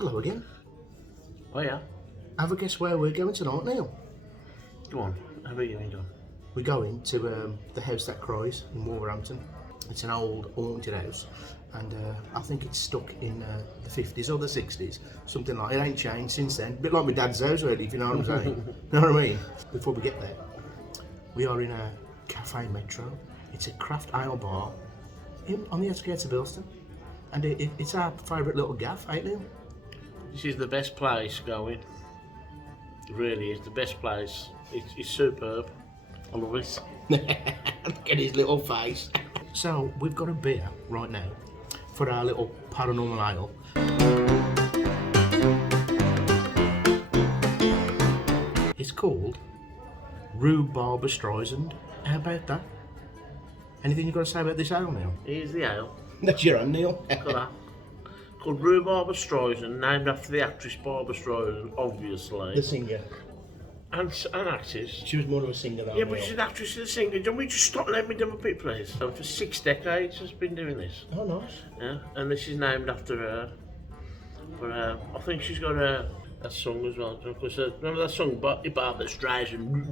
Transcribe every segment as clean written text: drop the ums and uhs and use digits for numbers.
Hello again. Oh yeah? Have a guess where we're going tonight, Neil? Go on, how are you going? We're going to the house that cries in Wolverhampton. It's an old haunted house, and I think it's stuck in the 50s or the 60s, something like. It ain't changed since then. A bit like my dad's house, really, if you know what I'm saying. You know what I mean? Before we get there, we are in a Cafe Metro. It's a craft ale bar on the outskirts of Bilston, and it's our favourite little gaff, ain't it? This is the best place going. It really is the best place. It's superb. I love it. Look at his little face. So we've got a beer right now for our little paranormal ale. It's called Rhubarb Streisand. How about that? Anything you've got to say about this ale, Neil? Here's the ale. That's your own, Neil. Look at that. Called Rhubarb Streisand, named after the actress Barbara Streisand, obviously. The singer. And actress. She was more of a singer than Yeah, but she's an actress and a singer. Don't we just stop letting me do a bit, please? So for 6 decades has been doing this. Oh, nice. Yeah, and this is named after her. But I think she's got a song as well. Because remember that song, Barbara Streisand?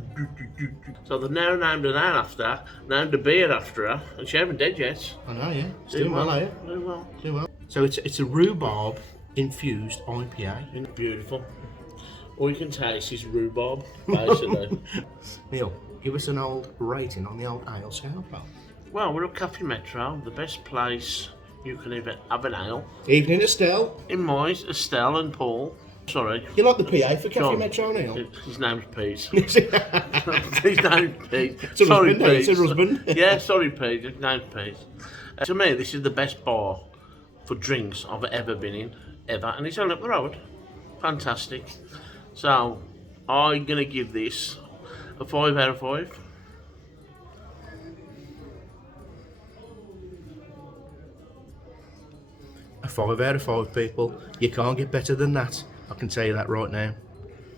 So they've now named an ale after her, named a beer after her, and she ain't dead yet. I know, yeah. It's doing well, eh? Doing well. Doing well. So it's a rhubarb infused IPA. Beautiful. All you can taste is rhubarb, basically. Neil, give us an old rating on the old ale scale, pal. Well, we're at Cafe Metro, the best place you can even have an ale. Evening, Estelle. In mine, Estelle and Paul. Sorry. You like the PA for Cafe John. Metro, Neil? His name's Pete. It's His name's Pete. a Sorry, husband, Pete. it's a husband. Yeah, sorry, Pete. His name's Pete. To me, this is the best bar for drinks I've ever been in, ever. And it's only up the road. Fantastic. So, I'm going to give this a 5 out of 5. A 5 out of 5, people. You can't get better than that. I can tell you that right now.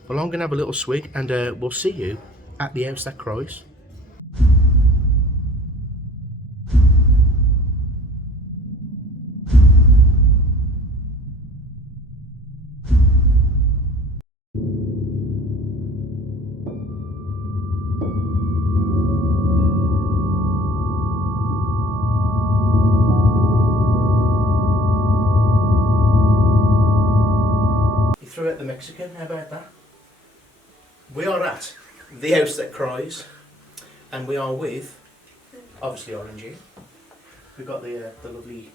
Well, I'm going to have a little swig, and we'll see you at the house that cries. Threw out the Mexican, how about that? We are at the house that cries, and we are with, obviously, Orangey. We've got the lovely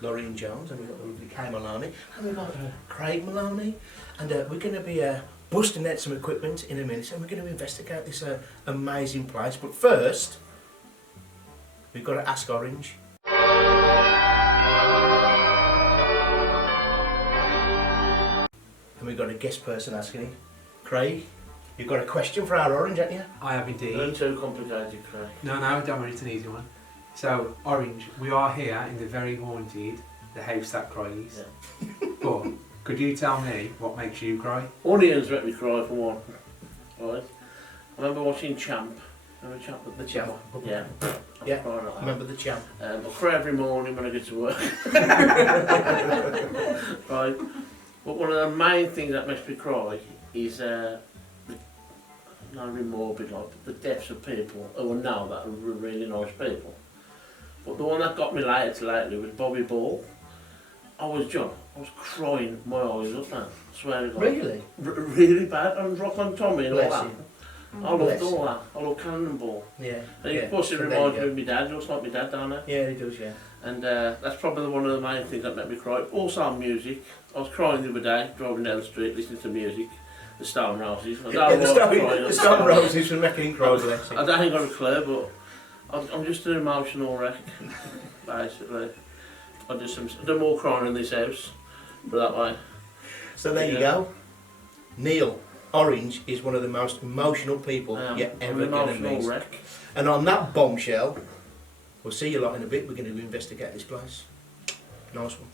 Lorraine Jones, and we've got the lovely Kay Maloney, and we've got Craig Maloney, and we're going to be busting out some equipment in a minute, and we're going to investigate this amazing place. But first, we've got to ask Orange. And we've got a guest person asking him. Craig, you've got a question for our Orange, haven't you? I have indeed. Not too complicated, Craig. No, don't worry, it's an easy one. So, Orange, we are here in the very haunted, the house that cries. Yeah. But, could you tell me what makes you cry? Onions make me cry for one. Right. I remember watching Champ. Remember Champ? The Champ. Yeah. Yeah. I cried at that. Remember the Champ? I cry every morning when I get to work. Right. But one of the main things that makes me cry is not really morbid, like the deaths of people who I know that are really nice people. But the one that got me lately was Bobby Ball. I was crying my eyes up, man. I swear to God. Really? Really bad. And Rock on Tommy and all Bless that. him. I loved Bless all that. I love Cannonball. Yeah. And yeah. of course it So reminds there me of my dad. He looks like my dad, don't it? Yeah, he does, yeah. And that's probably one of the main things that make me cry. Also music. I was crying the other day, driving down the street, listening to music. The Stone Roses. I don't The Stone Roses from making cry, bless him. I ain't got a clue, but I'm just an emotional wreck, basically. I'm more crying in this house, but that way. So there you go. Neil, Orange is one of the most emotional people you're ever going to meet. Wreck. And on that bombshell, we'll see you lot in a bit. We're going to investigate this place. Nice one.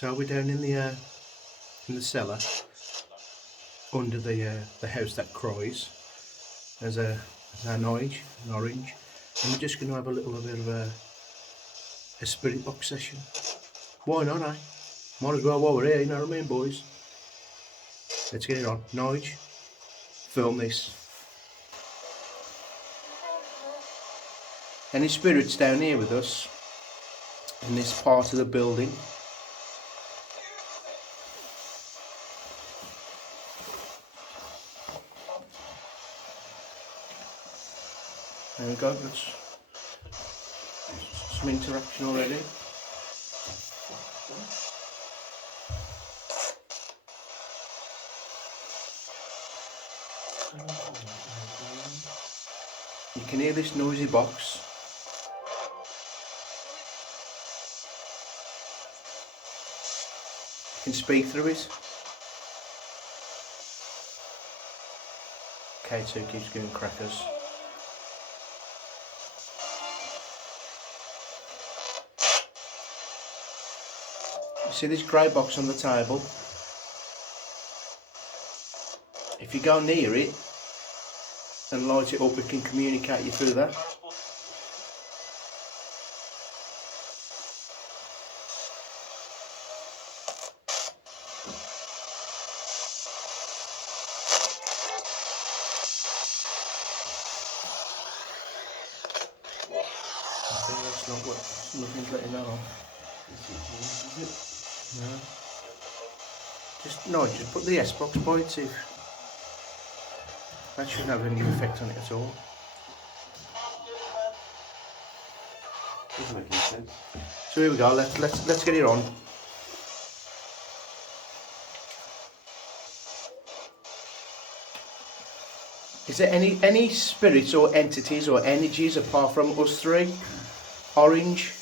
So we're down in the cellar under the house that cries. There's our orange, and we're just going to have a little bit of a spirit box session. Why not, eh? Might as well while we're here, you know what I mean, boys? Let's get it on. Nige, film this. Any spirits down here with us in this part of the building? There we go, that's some interaction already. You can hear this noisy box. You can speak through it. K2 keeps giving crackers. You see this grey box on the table? If you go near it and light it up, we can communicate you through that. I think that's not what, nothing's letting that on. No. Just put the S box by it, see if that shouldn't have any effect on it at all. Doesn't make any sense. So here we go. Let's get it on. Is there any spirits or entities or energies apart from us three? Orange,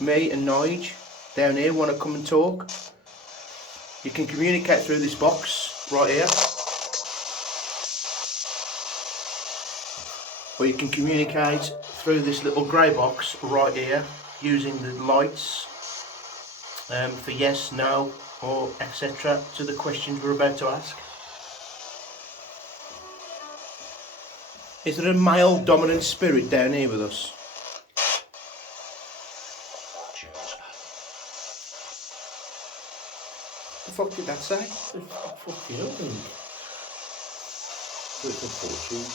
me and Nige down here want to come and talk? You can communicate through this box right here. Or you can communicate through this little grey box right here using the lights for yes, no, or etc. to the questions we're about to ask. Is there a male dominant spirit down here with us? The fuck did that say? Fuck you, I think. It's a fortune.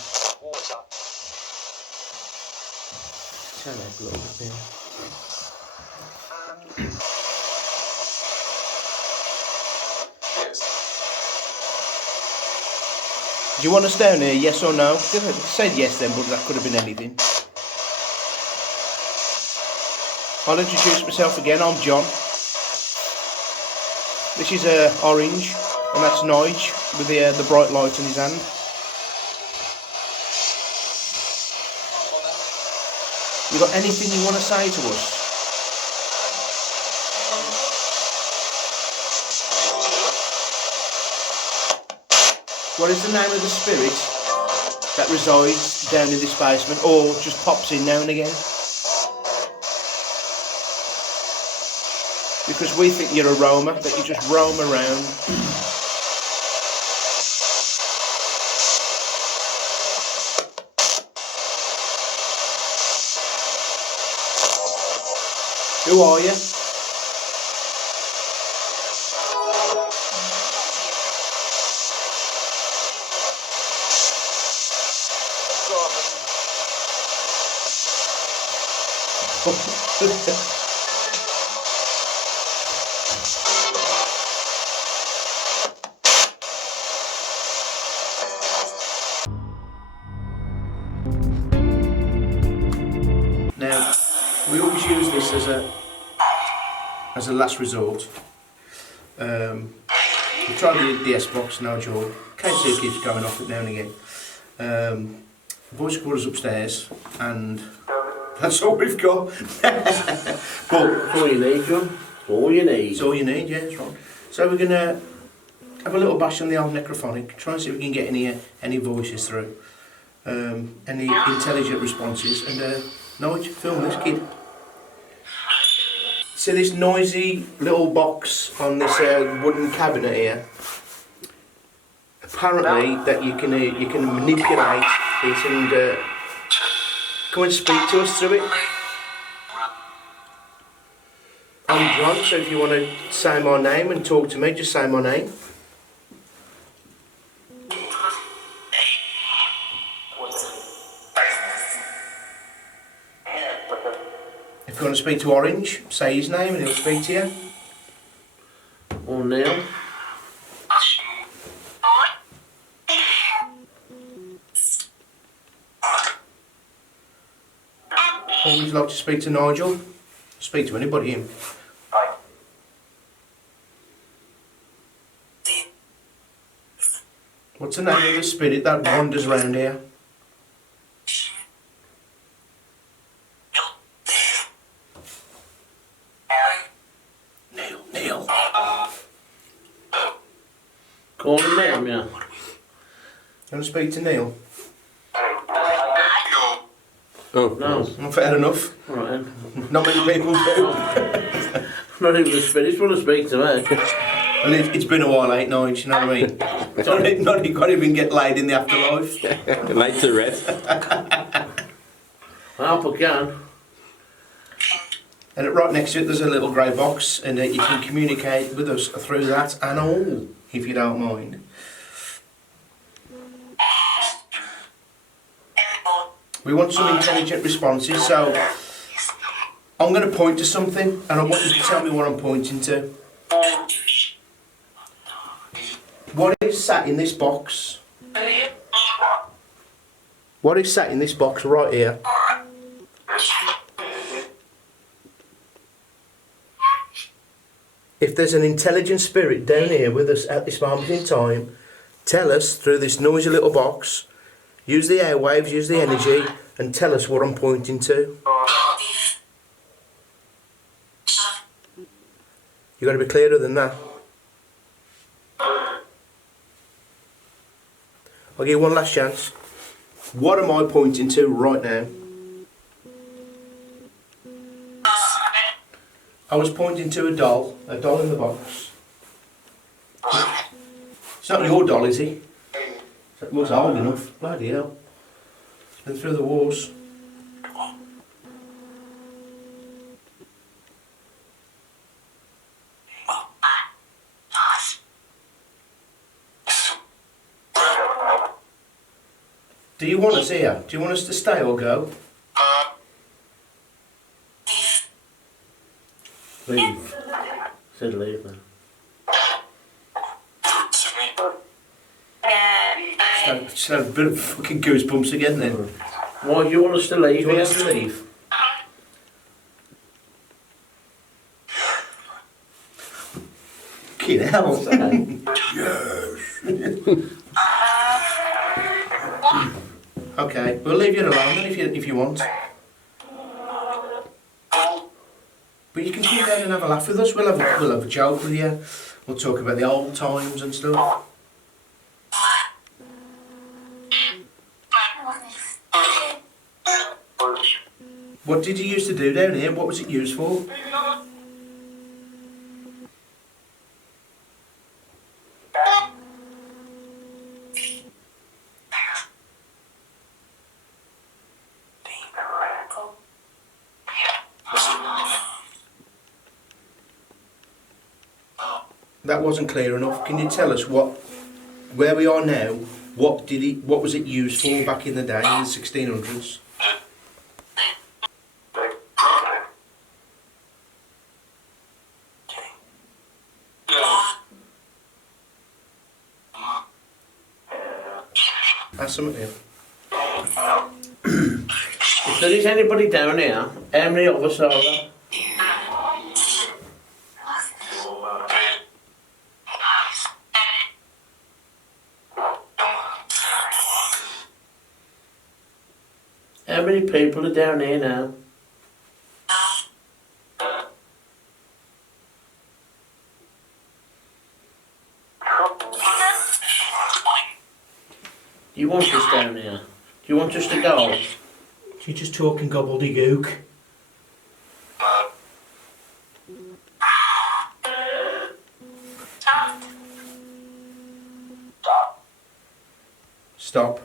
Tell that a little bit there. Do you want us down here, yes or no? They said yes then, but that could have been anything. I'll introduce myself again, I'm John. This is Orange, and that's Nige with the bright light in his hand. You got anything you want to say to us? What is the name of the spirit that resides down in this basement or just pops in now and again? Because we think you're a roamer, that you just roam around. Who are you? Now, we always use this as a last resort. We tried the S box, no joy. K2 keeps going off it now and again. The voice recorder's upstairs, and that's all we've got. But All you need, John. All you need. it's all you need, yeah, that's right. So we're gonna have a little bash on the old necrophonic, try and see if we can get any voices through, any intelligent responses, and Nige, film this kid. See this noisy little box on this wooden cabinet here? Apparently that you can manipulate it and come and speak to us through it. I'm John, so if you want to say my name and talk to me, just say my name. If you want to speak to Orange, say his name and he'll speak to you. Or Neil. Or would you like to speak to Nigel? Speak to anybody him. What's the name of the spirit that wanders round here? Neil. Call him name, yeah. You want to speak to Neil? Oh, No. Well, fair enough. Right then. Not many people do. Not even the spirits want to speak to me. Well, it's been a while, 8 nights, you know what I mean? You can't even get laid in the afterlife. Light to red. I hope I can. And right next to it there's a little grey box and you can communicate with us through that and all, if you don't mind. We want some intelligent responses, so I'm going to point to something and I want you to tell me what I'm pointing to. What is sat in this box? What is sat in this box right here? If there's an intelligent spirit down here with us at this moment in time, tell us through this noisy little box, use the airwaves, use the energy, and tell us what I'm pointing to. You've got to be clearer than that. I'll give you one last chance. What am I pointing to right now? I was pointing to a doll in the box. It's not your doll, is he? It looks old enough. Bloody hell. It's been through the wars. Do you want us here? Do you want us to stay or go? Leave. Said leave then. Just had a bit of fucking goosebumps again then. Why do you want us to leave? Do you want us to leave? Fucking hell. Yes. Okay, we'll leave you alone then if you want. But you can come down and have a laugh with us. We'll have a joke with you. We'll talk about the old times and stuff. What did you used to do down here? What was it used for? That wasn't clear enough. Can you tell us where we are now? What was it used for back in the day in the 1600s? That's something here. If there is anybody down here, how many of us are there? How many people are down here now? Do you want us down here? Do you want us to go? You're just talking gobbledygook. Stop.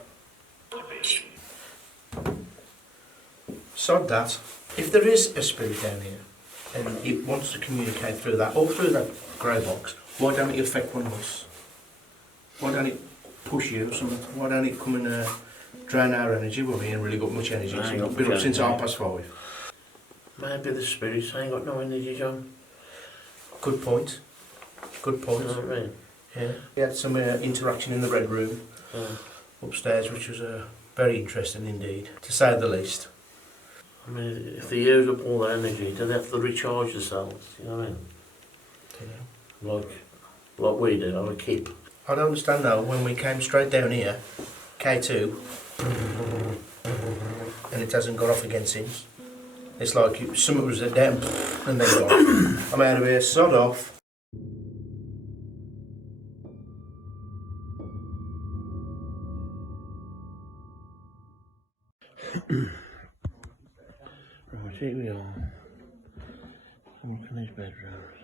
Sod that. If there is a spirit down here and it wants to communicate through that or through that grey box, why don't it affect one of us? Why don't it push you or something? Why don't it come and drain our energy? Well, we ain't really got much energy. I ain't So got we've been up much since energy. 5:30. Maybe the spirits ain't got no energy, John. Good point. Good You point. know what I mean? Yeah. We had some interaction in the red room upstairs, which was very interesting indeed, to say the least. I mean, if they use up all their energy, do they have to recharge themselves? You know what I mean? Like we do, on a keep. I don't understand though, when we came straight down here, K2, and it hasn't got off again since. It's like something was down and then gone. I'm out of here, sod off. Right, here we are. Look in these bedrooms.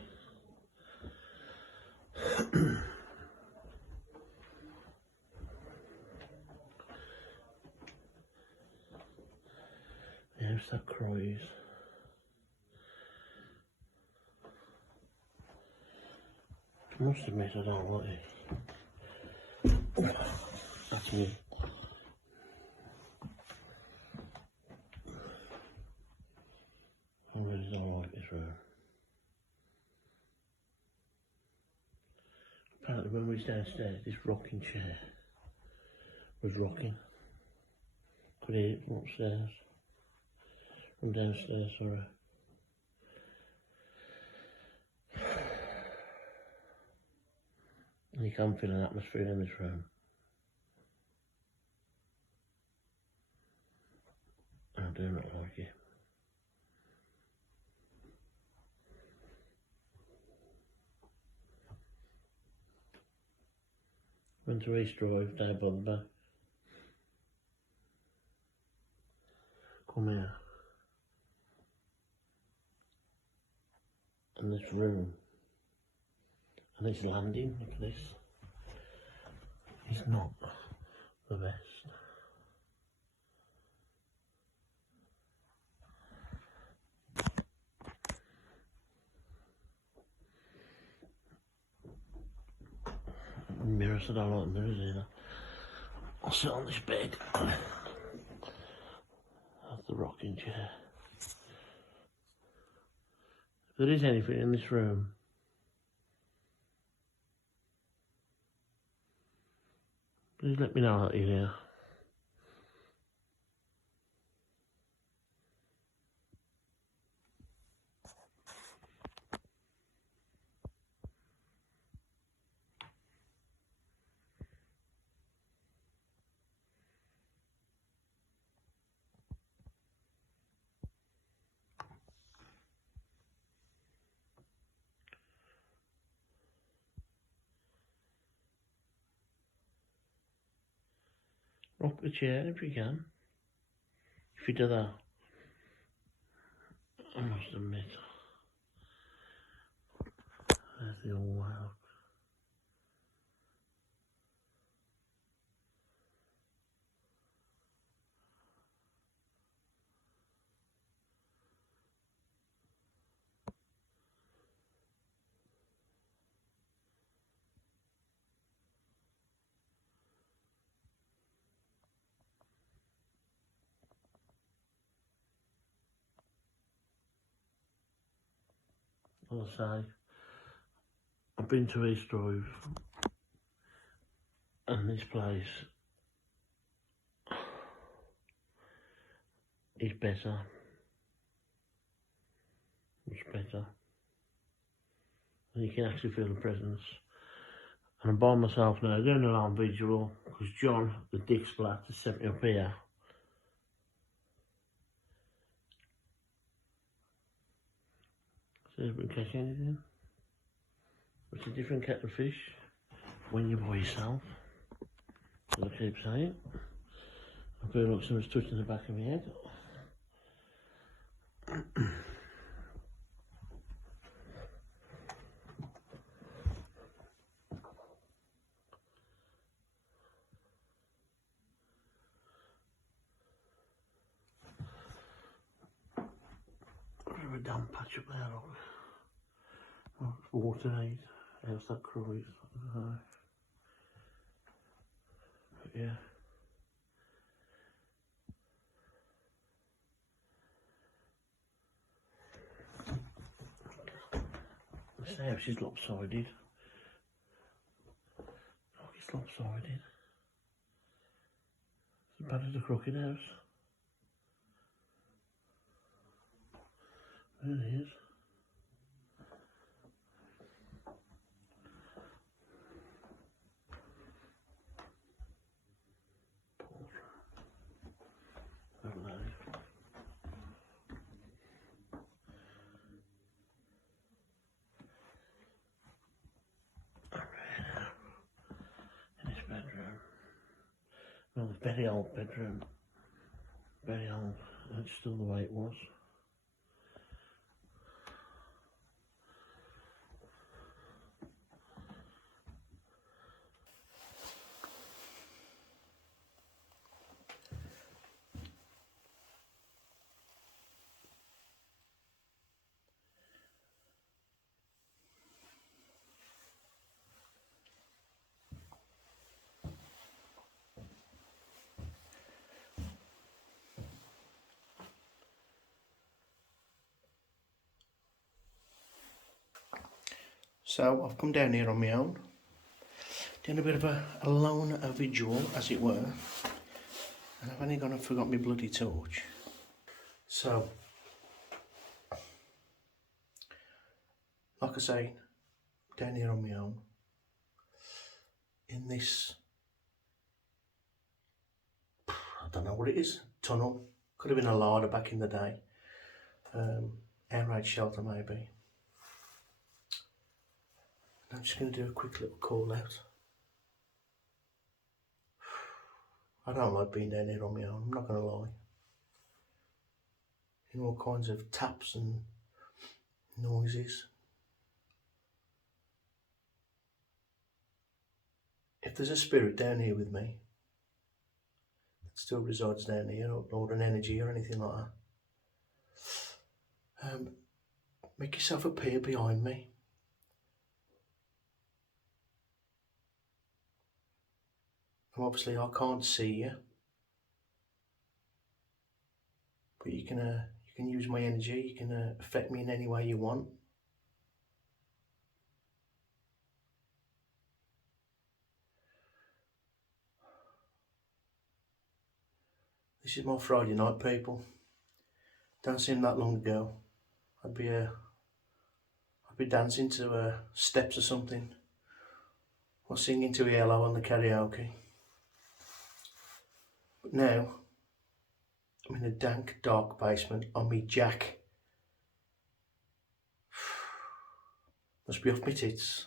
There's that Cries. I must admit I don't like it. That's me. I really don't like this room. Apparently when we was downstairs, this rocking chair was rocking. Could hear it from upstairs. From downstairs, sorry. And you can feel an atmosphere in this room. I do not like it. Went to East Drive, down by the back. Come here. And this room. And this landing, look at this. It's not the best. Mirrors, I don't like mirrors either. I'll sit on this bed. That's the rocking chair. If there is anything in this room, please let me know that you're here. Rock the chair if you can. If you do that, I must admit, there's the old way up. I'll say, I've been to East Drive, and this place is better. Much better. And you can actually feel the presence. And I'm by myself now, doing an alarm vigil, because John, the dick splat, has sent me up here. See if we can catch anything. It's a different kettle of fish when you're by yourself, as I keep saying. I feel like someone's touching the back of my head. a damp patch up there, look. Oh, it's water aid. How's that cries? But yeah. This house is lopsided. Look, it's lopsided. It's as bad as a crooked house. There it is. In this bedroom. Well, it's a very old bedroom. Very old. It's still the way it was. So I've come down here on my own, doing a bit of a lone vigil, as it were, and I've only gone and forgot my bloody torch. So, like I say, down here on my own, in this, I don't know what it is, tunnel, could have been a larder back in the day, air raid shelter maybe. I'm just going to do a quick little call out. I don't like being down here on my own, I'm not going to lie. You know, all kinds of taps and noises. If there's a spirit down here with me, that still resides down here, or an energy or anything like that, make yourself appear behind me. Obviously I can't see you, but you can use my energy, you can affect me in any way you want. This is my Friday night, people. Don't seem that long ago. I'd be dancing to steps or something, or singing to ELO on the karaoke. But now, I'm in a dank, dark basement on me jack. Must be off my tits.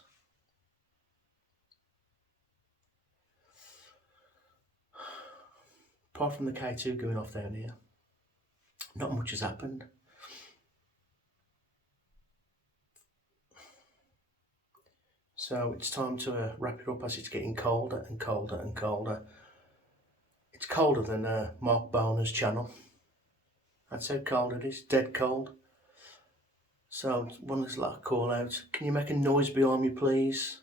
Apart from the K2 going off down here, not much has happened. So it's time to wrap it up, as it's getting colder and colder and colder. It's colder than Mark Boner's channel. That's how cold it is, dead cold. So one of those little call outs. Can you make a noise behind me, please?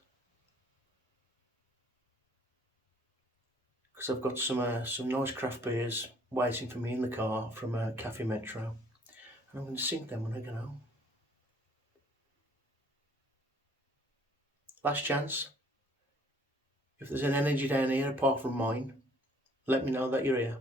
Because I've got some nice craft beers waiting for me in the car from Cafe Metro, and I'm going to sing them when I get home. Last chance. If there's an energy down here apart from mine, let me know that you're here.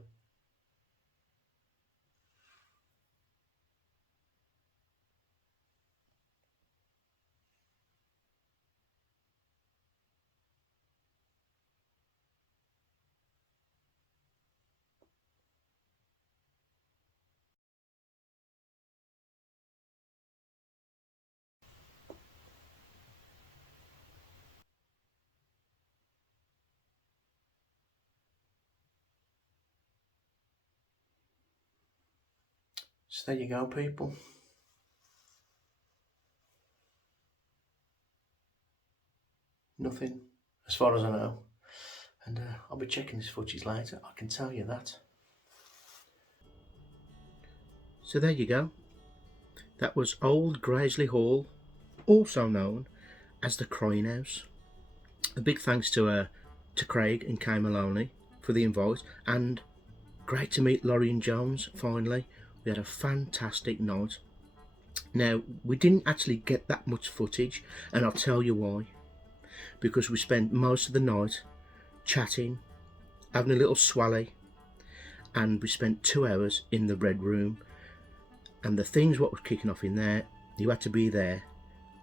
So there you go, people. Nothing, as far as I know. And I'll be checking this footage later, I can tell you that. So there you go. That was Old Graiseley Hall, also known as the Crying House. A big thanks to Craig and Kay Maloney for the invite, and great to meet Laurie and Jones finally. We had a fantastic night. Now, we didn't actually get that much footage, and I'll tell you why. Because we spent most of the night chatting, having a little swally, and we spent 2 hours in the Red Room. And the things what was kicking off in there, you had to be there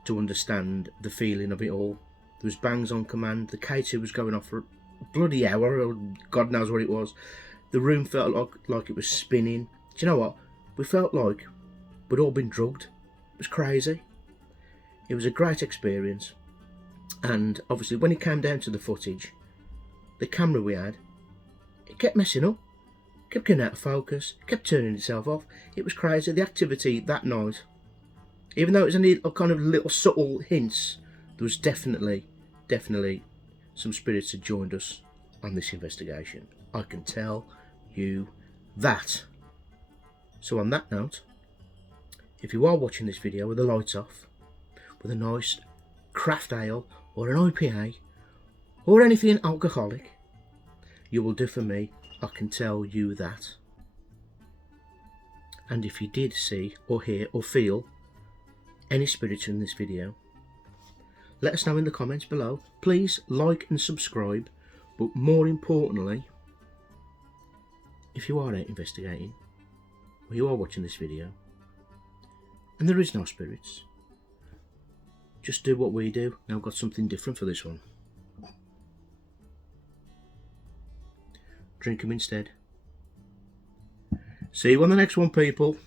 to understand the feeling of it all. There was bangs on command. The K2 was going off for a bloody hour, or God knows what it was. The room felt like it was spinning. Do you know what? We felt like we'd all been drugged. It was crazy. It was a great experience. And obviously when it came down to the footage, the camera we had, it kept messing up. Kept getting out of focus, kept turning itself off. It was crazy. The activity that night, even though it was only a kind of little subtle hints, there was definitely some spirits had joined us on this investigation. I can tell you that. So on that note, if you are watching this video with the lights off, with a nice craft ale or an IPA or anything alcoholic, you will do for me. I can tell you that. And if you did see or hear or feel any spirits in this video, let us know in the comments below. Please like and subscribe, but more importantly, if you are out investigating or you are watching this video and there is no spirits, just do what we do. Now I've got something different for this one. Drink them instead. See you on the next one, people.